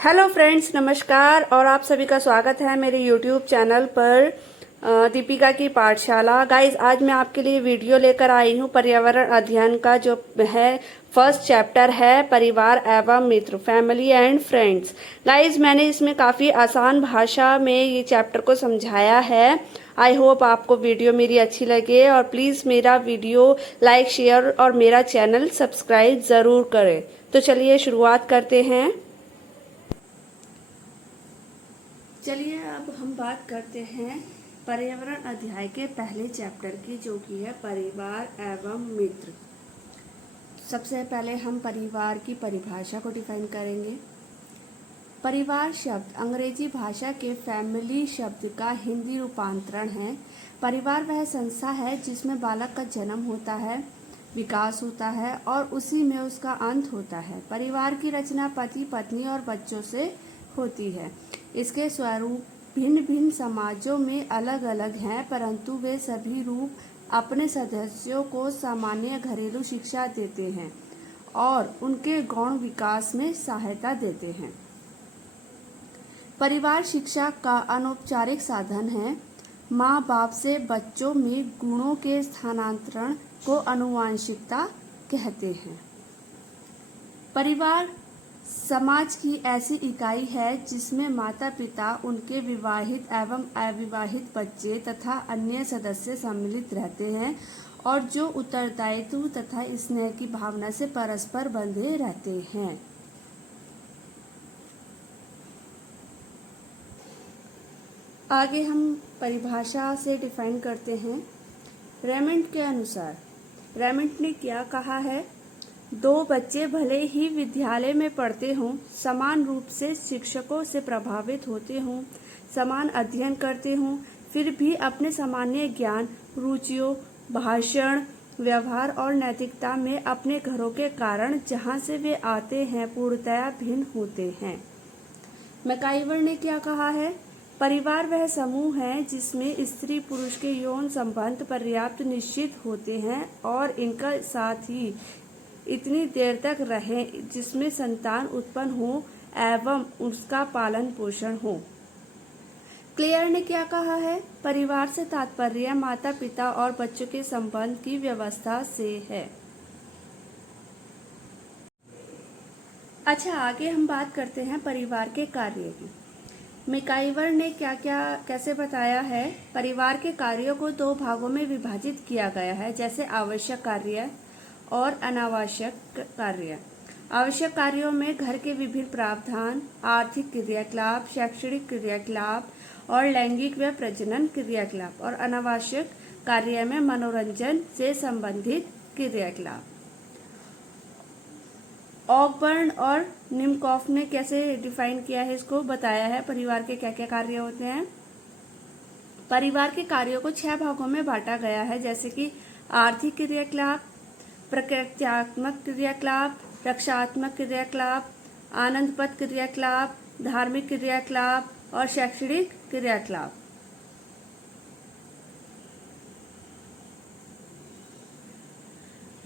Hello friends, नमस्कार और आप सभी का स्वागत है मेरे यूट्यूब चैनल पर दीपिका की पाठशाला। गाइज, आज मैं आपके लिए वीडियो लेकर आई हूँ पर्यावरण अध्ययन का जो है फर्स्ट चैप्टर है परिवार एवं मित्र, फैमिली एंड फ्रेंड्स। गाइज, मैंने इसमें काफ़ी आसान भाषा में ये चैप्टर को समझाया है। आई होप आपको वीडियो मेरी अच्छी लगे और प्लीज़ मेरा वीडियो लाइक, शेयर और मेरा चैनल सब्सक्राइब ज़रूर करें। तो चलिए शुरुआत करते हैं। चलिए अब हम बात करते हैं पर्यावरण अध्याय के पहले चैप्टर की, जो कि है परिवार एवं मित्र। सबसे पहले हम परिवार की परिभाषा को डिफाइन करेंगे। परिवार शब्द अंग्रेजी भाषा के फैमिली शब्द का हिंदी रूपांतरण है। परिवार वह संस्था है जिसमें बालक का जन्म होता है, विकास होता है और उसी में उसका अंत होता है। परिवार की रचना पति, पत्नी और बच्चों से होती है। इसके स्वरूप भिन्न भिन्न समाजों में अलग अलग हैं, परंतु वे सभी रूप अपने सदस्यों को सामान्य घरेलू शिक्षा देते हैं और उनके गौण विकास में सहायता देते हैं। परिवार शिक्षा का अनौपचारिक साधन है। माँ बाप से बच्चों में गुणों के स्थानांतरण को आनुवंशिकता कहते हैं। परिवार समाज की ऐसी इकाई है जिसमें माता पिता, उनके विवाहित एवं अविवाहित बच्चे तथा अन्य सदस्य सम्मिलित रहते हैं और जो उत्तरदायित्व तथा स्नेह की भावना से परस्पर बंधे रहते हैं। आगे हम परिभाषा से डिफाइन करते हैं। रेमंड के अनुसार, रेमंड ने क्या कहा है? दो बच्चे भले ही विद्यालय में पढ़ते हों, समान रूप से शिक्षकों से प्रभावित होते हों, समान अध्ययन करते हों, फिर भी अपने सामान्य ज्ञान, रुचियों, भाषण, व्यवहार और नैतिकता में अपने घरों के कारण जहां से वे आते हैं पूर्णतया भिन्न होते हैं। मैकाइवर ने क्या कहा है? परिवार वह समूह है जिसमें स्त्री पुरुष के यौन संबंध पर्याप्त निश्चित होते हैं और इनका साथ ही इतनी देर तक रहे जिसमें संतान उत्पन्न हो एवं उसका पालन पोषण हो। क्लेयर ने क्या कहा है? परिवार से तात्पर्य माता पिता और बच्चों के संबंध की व्यवस्था से है। अच्छा, आगे हम बात करते हैं परिवार के कार्य की। मैकाइवर ने कैसे बताया है? परिवार के कार्यों को दो भागों में विभाजित किया गया है, जैसे आवश्यक कार्य और अनावश्यक कार्य। आवश्यक कार्यों में घर के विभिन्न प्रावधान, आर्थिक क्रियाकलाप, शैक्षणिक क्रियाकलाप और लैंगिक व प्रजनन क्रियाकलाप, और अनावश्यक कार्य में मनोरंजन से संबंधित क्रियाकलाप। ऑकबर्न और निमकॉफ ने कैसे डिफाइन किया है, इसको बताया है परिवार के क्या क्या कार्य होते हैं। परिवार के कार्यों को 6 भागों में बांटा गया है, जैसे कि आर्थिक क्रियाकलाप, प्रकृत्यात्मक क्रियाकलाप, रक्षात्मक क्रियाकलाप, आनंदप्रद क्रियाकलाप, धार्मिक क्रियाकलाप और शैक्षणिक क्रियाकलाप।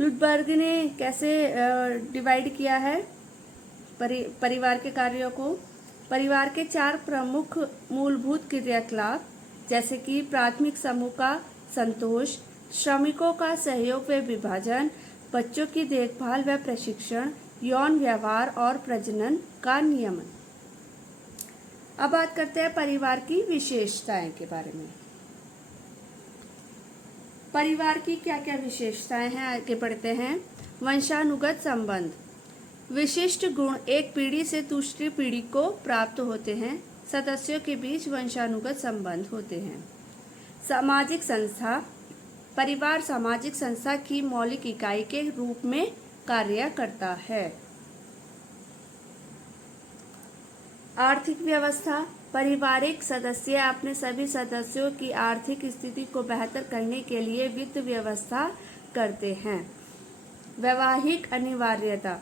लुटबर्ग ने कैसे डिवाइड किया है परिवार के कार्यों को? परिवार के 4 प्रमुख मूलभूत क्रियाकलाप, जैसे कि प्राथमिक समूह का संतोष, श्रमिकों का सहयोग व विभाजन, बच्चों की देखभाल व प्रशिक्षण, यौन व्यवहार और प्रजनन का नियमन। अब बात करते हैं परिवार की विशेषताएं के बारे में। परिवार की क्या क्या विशेषताएं हैं, आगे बढ़ते हैं। वंशानुगत संबंध, विशिष्ट गुण एक पीढ़ी से दूसरी पीढ़ी को प्राप्त होते हैं। सदस्यों के बीच वंशानुगत संबंध होते हैं। सामाजिक संस्था, परिवार सामाजिक संस्था की मौलिक इकाई के रूप में कार्य करता है। आर्थिक व्यवस्था, पारिवारिक सदस्य अपने सभी सदस्यों की आर्थिक स्थिति को बेहतर करने के लिए वित्त व्यवस्था करते हैं। वैवाहिक अनिवार्यता,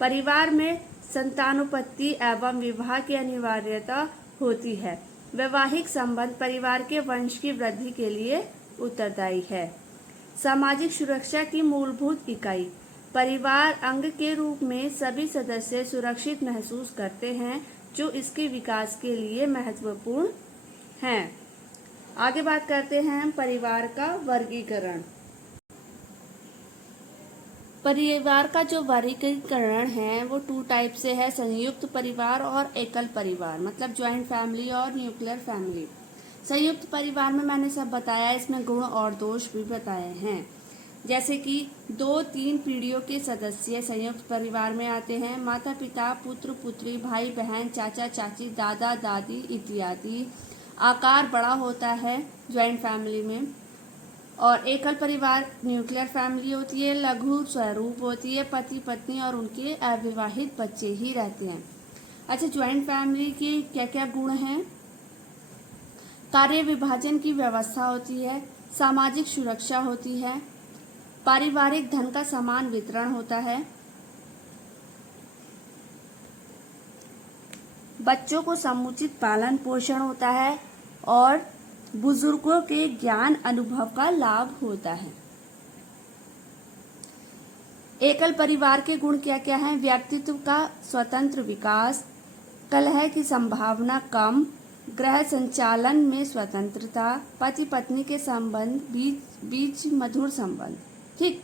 परिवार में संतानोत्पत्ति एवं विवाह की अनिवार्यता होती है। वैवाहिक संबंध परिवार के वंश की वृद्धि के लिए उत्तरदायी है। सामाजिक सुरक्षा की मूलभूत इकाई, परिवार अंग के रूप में सभी सदस्य सुरक्षित महसूस करते हैं, जो इसके विकास के लिए महत्वपूर्ण हैं। आगे बात करते हैं हम परिवार का वर्गीकरण। परिवार का जो वर्गीकरण है वो 2 टाइप से है, संयुक्त परिवार और एकल परिवार, मतलब ज्वाइंट फैमिली और न्यूक्लियर फैमिली। संयुक्त परिवार में मैंने सब बताया, इसमें गुण और दोष भी बताए हैं। जैसे कि 2-3 पीढ़ियों के सदस्य संयुक्त परिवार में आते हैं, माता पिता, पुत्र पुत्री, भाई बहन, चाचा चाची, दादा दादी इत्यादि। आकार बड़ा होता है ज्वाइंट फैमिली में। और एकल परिवार न्यूक्लियर फैमिली होती है, लघु स्वरूप होती है, पति पत्नी और उनके अविवाहित बच्चे ही रहते हैं। अच्छा, ज्वाइंट फैमिली के क्या क्या गुण हैं? कार्य विभाजन की व्यवस्था होती है, सामाजिक सुरक्षा होती है, पारिवारिक धन का समान वितरण होता है, बच्चों को समुचित पालन पोषण होता है और बुजुर्गों के ज्ञान अनुभव का लाभ होता है। एकल परिवार के गुण क्या क्या हैं? व्यक्तित्व का स्वतंत्र विकास, कलह की संभावना कम, गृह संचालन में स्वतंत्रता, पति पत्नी के संबंध बीच मधुर संबंध। ठीक,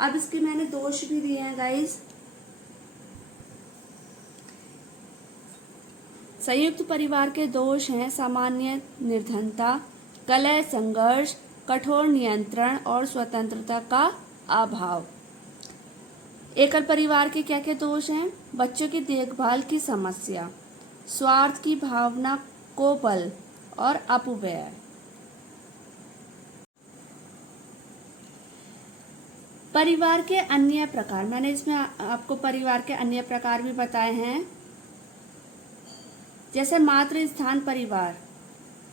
अब इसके मैंने दोष भी दिए हैं गाइस। संयुक्त परिवार के दोष हैं सामान्य निर्धनता, कलह संघर्ष, कठोर नियंत्रण और स्वतंत्रता का अभाव। एकल परिवार के क्या क्या दोष हैं? बच्चों की देखभाल की समस्या, स्वार्थ की भावना को बल और अपव्यय। परिवार के अन्य प्रकार, मैंने इसमें आपको परिवार के अन्य प्रकार भी बताए हैं। जैसे मातृ स्थान परिवार,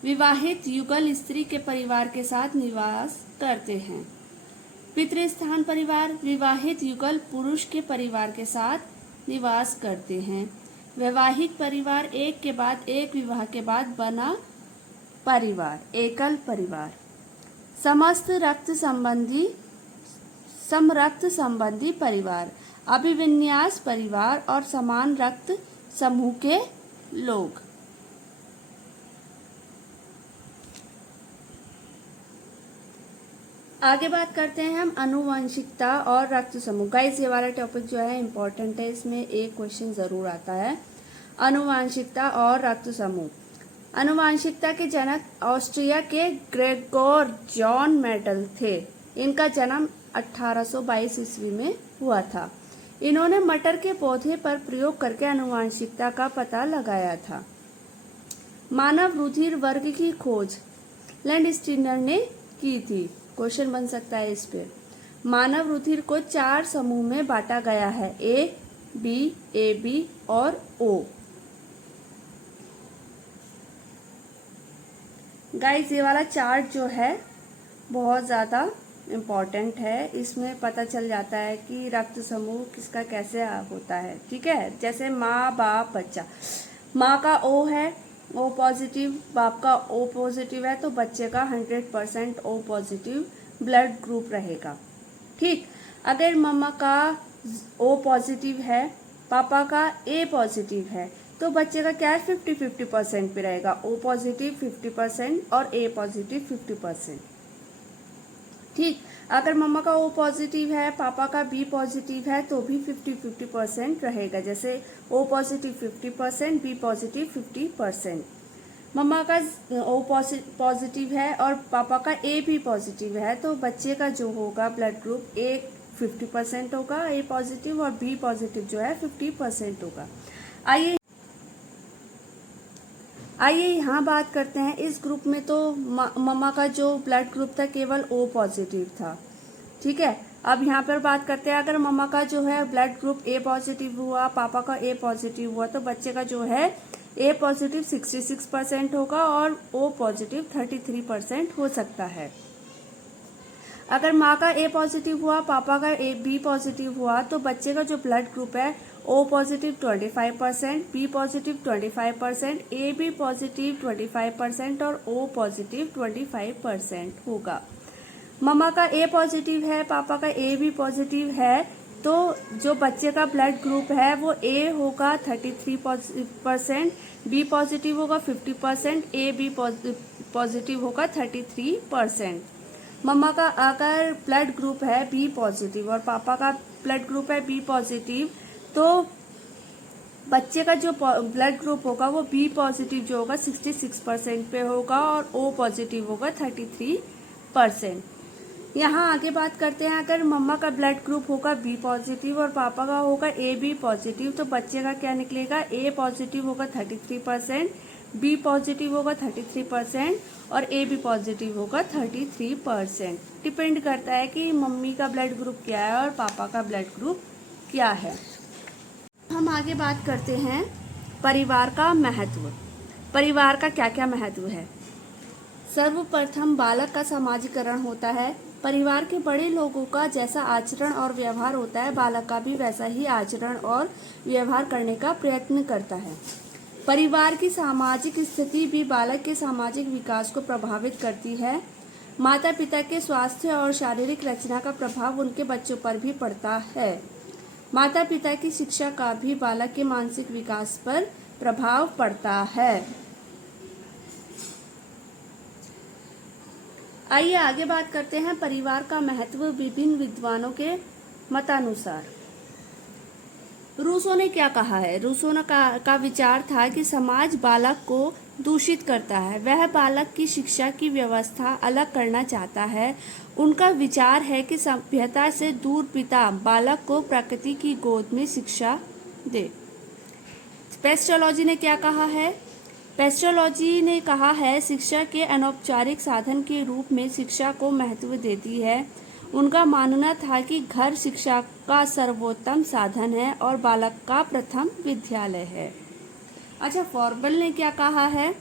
विवाहित युगल स्त्री के परिवार के साथ निवास करते हैं। पितृस्थान परिवार, विवाहित युगल पुरुष के परिवार के साथ निवास करते हैं। वैवाहिक परिवार, एक के बाद एक विवाह के बाद बना परिवार, एकल परिवार। समरक्त संबंधी परिवार, अभिविन्यास परिवार और समान रक्त समूह के लोग। आगे बात करते हैं हम आनुवंशिकता और रक्त समूह। गाइस, ये वाला टॉपिक जो है इम्पोर्टेंट है, इसमें एक क्वेश्चन जरूर आता है। आनुवंशिकता और रक्त समूह। आनुवंशिकता के जनक ऑस्ट्रिया के ग्रेगोर जॉन मेंडल थे। इनका जन्म 1822 ईस्वी में हुआ था। इन्होंने मटर के पौधे पर प्रयोग करके आनुवंशिकता का पता लगाया था। मानव रुधिर वर्ग की खोज लैंडस्टीनर ने की थी। क्वेश्चन बन सकता है इस पे। मानव रुधिर को 4 समूह में बांटा गया है, ए, बी, ए बी और ओ। गाइस, ये वाला चार्ट जो है बहुत ज्यादा इम्पोर्टेंट है। इसमें पता चल जाता है कि रक्त समूह किसका कैसे होता है। ठीक है, जैसे माँ बाप बच्चा, माँ का ओ है, ओ पॉजिटिव, बाप का ओ पॉजिटिव है, तो बच्चे का 100% ओ पॉजिटिव ब्लड ग्रुप रहेगा। ठीक, अगर मम्मा का ओ पॉजिटिव है, पापा का ए पॉजिटिव है, तो बच्चे का क्या है 50-50% पे रहेगा। ओ पॉजिटिव 50% और ए पॉजिटिव 50%। ठीक, अगर मम्मा का ओ पॉजिटिव है, पापा का बी पॉजिटिव है, तो भी 50-50% रहेगा। जैसे ओ पॉजिटिव 50%, बी पॉजिटिव 50%। मम्मा का ओ पॉजिटिव है और पापा का ए भी पॉजिटिव है, तो बच्चे का जो होगा ब्लड ग्रुप ए 50% होगा, ए पॉजिटिव, और बी पॉजिटिव जो है 50% होगा। आइए यहाँ बात करते हैं। इस ग्रुप में तो मम्मा का जो ब्लड ग्रुप था केवल ओ पॉजिटिव था। ठीक है, अब यहाँ पर बात करते हैं, अगर मम्मा का जो है ब्लड ग्रुप ए पॉजिटिव हुआ, पापा का ए पॉजिटिव हुआ, तो बच्चे का जो है ए पॉजिटिव 66% होगा और ओ पॉजिटिव 33% हो सकता है। अगर माँ का ए पॉजिटिव हुआ, पापा का ए बी पॉजिटिव हुआ, तो बच्चे का जो ब्लड ग्रुप है O positive 25%, B positive 25%, A B positive 25% और ओ पॉजिटिव 25% होगा। मम्मा का ए पॉजिटिव है, पापा का ए बी पॉजिटिव है, तो जो बच्चे का ब्लड ग्रुप है वो ए होगा 33%, बी पॉजिटिव होगा 50%, ए बी पॉजिटिव होगा 33%। मम्मा का अगर ब्लड ग्रुप है बी पॉजिटिव और पापा का ब्लड ग्रुप है बी पॉजिटिव, तो बच्चे का जो ब्लड ग्रुप होगा वो बी पॉजिटिव जो होगा 66% पे होगा और ओ पॉजिटिव होगा 33%। यहाँ आगे बात करते हैं, अगर मम्मा का ब्लड ग्रुप होगा बी पॉजिटिव और पापा का होगा ए बी पॉजिटिव, तो बच्चे का क्या निकलेगा, ए पॉजिटिव होगा 33%, बी पॉजिटिव होगा 33% और ए बी पॉजिटिव होगा 33%। डिपेंड करता है कि मम्मी का ब्लड ग्रुप क्या है और पापा का ब्लड ग्रुप क्या है। हम आगे बात करते हैं परिवार का महत्व। परिवार का क्या क्या महत्व है। सर्वप्रथम बालक का समाजीकरण होता है। परिवार के बड़े लोगों का जैसा आचरण और व्यवहार होता है, बालक का भी वैसा ही आचरण और व्यवहार करने का प्रयत्न करता है। परिवार की सामाजिक स्थिति भी बालक के सामाजिक विकास को प्रभावित करती है। माता पिता के स्वास्थ्य और शारीरिक रचना का प्रभाव उनके बच्चों पर भी पड़ता है। माता पिता की शिक्षा का भी बालक के मानसिक विकास पर प्रभाव पड़ता है। आइए आगे बात करते हैं परिवार का महत्व विभिन्न विद्वानों के मतानुसार। रूसो ने क्या कहा है। रूसो ने का विचार था कि समाज बालक को दूषित करता है, वह बालक की शिक्षा की व्यवस्था अलग करना चाहता है। उनका विचार है कि सभ्यता से दूर पिता बालक को प्रकृति की गोद में शिक्षा दे। पेस्टोलॉजी ने क्या कहा है। पेस्टोलॉजी ने कहा है शिक्षा के अनौपचारिक साधन के रूप में शिक्षा को महत्व देती है। उनका मानना था कि घर शिक्षा का सर्वोत्तम साधन है और बालक का प्रथम विद्यालय है। अच्छा, फॉर्बल ने क्या कहा है।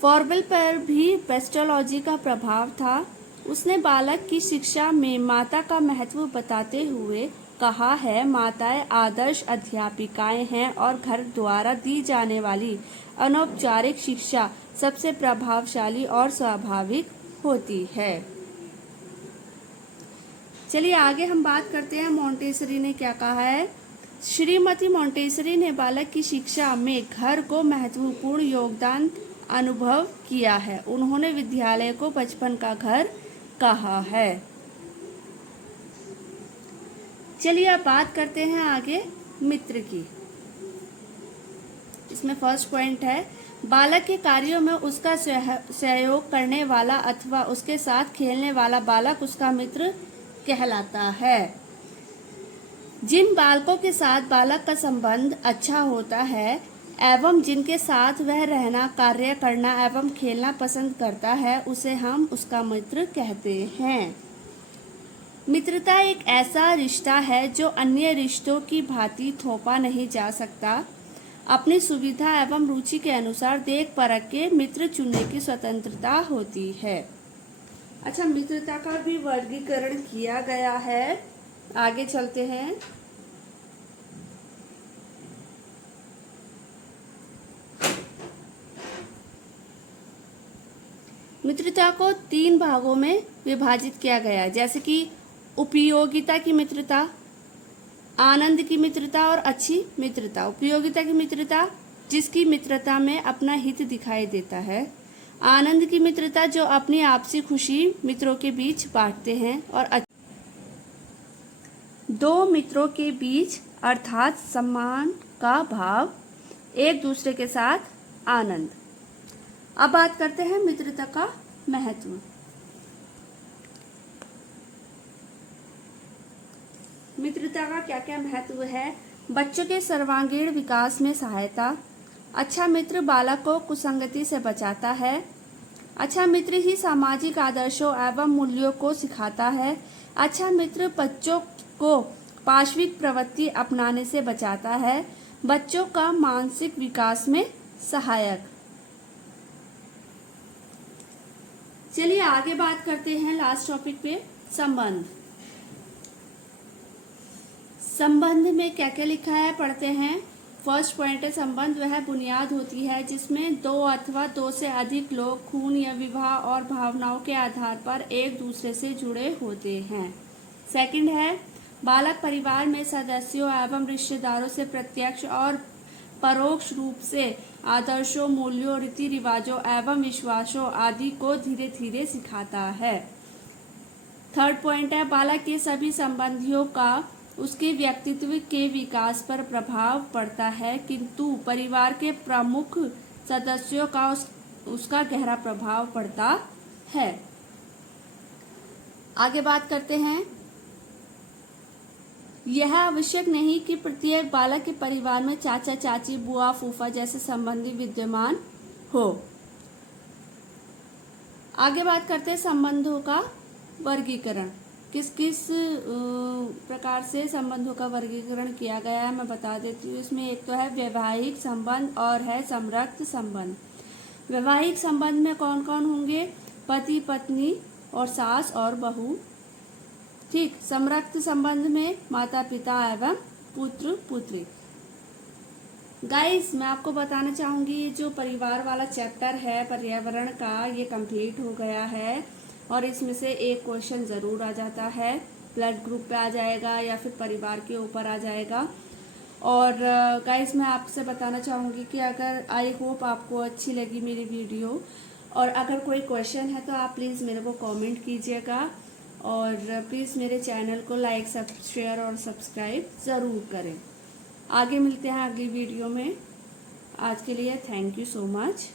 फॉर्बल पर भी पेस्टोलॉजी का प्रभाव था। उसने बालक की शिक्षा में माता का महत्व बताते हुए कहा है, माताएं आदर्श अध्यापिकाएं हैं और घर द्वारा दी जाने वाली अनौपचारिक शिक्षा सबसे प्रभावशाली और स्वाभाविक होती है। चलिए आगे हम बात करते हैं मोंटेसरी ने क्या कहा है। श्रीमती मोंटेसरी ने बालक की शिक्षा में घर को महत्वपूर्ण योगदान अनुभव किया है। उन्होंने विद्यालय को बचपन का घर कहा है। चलिए अब बात करते हैं आगे मित्र की। इसमें फर्स्ट पॉइंट है, बालक के कार्यों में उसका सहयोग करने वाला अथवा उसके साथ खेलने वाला बालक उसका मित्र कहलाता है। जिन बालकों के साथ बालक का संबंध अच्छा होता है एवं जिनके साथ वह रहना, कार्य करना एवं खेलना पसंद करता है, उसे हम उसका मित्र कहते हैं। मित्रता एक ऐसा रिश्ता है जो अन्य रिश्तों की भांति थोपा नहीं जा सकता। अपनी सुविधा एवं रुचि के अनुसार देख परख के मित्र चुनने की स्वतंत्रता होती है। अच्छा, मित्रता का भी वर्गीकरण किया गया है। आगे चलते हैं। मित्रता को 3 भागों में विभाजित किया गया है, जैसे कि उपयोगिता की मित्रता, आनंद की मित्रता और अच्छी मित्रता। उपयोगिता की मित्रता जिसकी मित्रता में अपना हित दिखाई देता है। आनंद की मित्रता जो अपनी आपसी खुशी मित्रों के बीच बांटते हैं। और दो मित्रों के बीच अर्थात सम्मान का भाव, एक दूसरे के साथ आनंद। अब बात करते हैं मित्रता का महत्व। मित्रता का क्या क्या महत्व है। बच्चों के सर्वांगीण विकास में सहायता। अच्छा मित्र बालक को कुसंगति से बचाता है। अच्छा मित्र ही सामाजिक आदर्शों एवं मूल्यों को सिखाता है। अच्छा मित्र बच्चों को पाशविक प्रवृत्ति अपनाने से बचाता है। बच्चों का मानसिक विकास में सहायक। चलिए आगे बात करते हैं लास्ट टॉपिक पे, संबंध। संबंध में क्या क्या लिखा है पढ़ते हैं। फर्स्ट पॉइंट है, संबंध वह बुनियाद होती है जिसमें 2 अथवा 2 से अधिक लोग खून या विवाह और भावनाओं के आधार पर एक दूसरे से जुड़े होते हैं। सेकंड है, बालक परिवार में सदस्यों एवं रिश्तेदारों से प्रत्यक्ष और परोक्ष रूप से आदर्शों, मूल्यों, रीति रिवाजों एवं विश्वासों आदि को धीरे धीरे सिखाता है। थर्ड पॉइंट है, बालक के सभी संबंधियों का उसके व्यक्तित्व के विकास पर प्रभाव पड़ता है, किंतु परिवार के प्रमुख सदस्यों का उसका गहरा प्रभाव पड़ता है। आगे बात करते हैं, यह आवश्यक नहीं कि प्रत्येक बालक के परिवार में चाचा चाची, बुआ फूफा जैसे संबंधी विद्यमान हो। आगे बात करते हैं संबंधों का वर्गीकरण। किस किस प्रकार से संबंधों का वर्गीकरण किया गया है मैं बता देती हूँ। इसमें एक तो है वैवाहिक संबंध और है समरक्त संबंध। वैवाहिक संबंध में कौन कौन होंगे? पति पत्नी और सास और बहू। ठीक। समरक्त संबंध में माता पिता एवं पुत्र पुत्री। गाइस, मैं आपको बताना चाहूंगी जो परिवार वाला चैप्टर है पर्यावरण का, ये कंप्लीट हो गया है और इसमें से एक क्वेश्चन जरूर आ जाता है, ब्लड ग्रुप पे आ जाएगा या फिर परिवार के ऊपर आ जाएगा। और गाइस, मैं आपसे बताना चाहूंगी कि अगर आई होप आपको अच्छी लगी मेरी वीडियो और अगर कोई क्वेश्चन है तो आप प्लीज़ मेरे को कमेंट कीजिएगा और प्लीज़ मेरे चैनल को लाइक, शेयर और सब्सक्राइब ज़रूर करें। आगे मिलते हैं अगली वीडियो में। आज के लिए थैंक यू सो मच।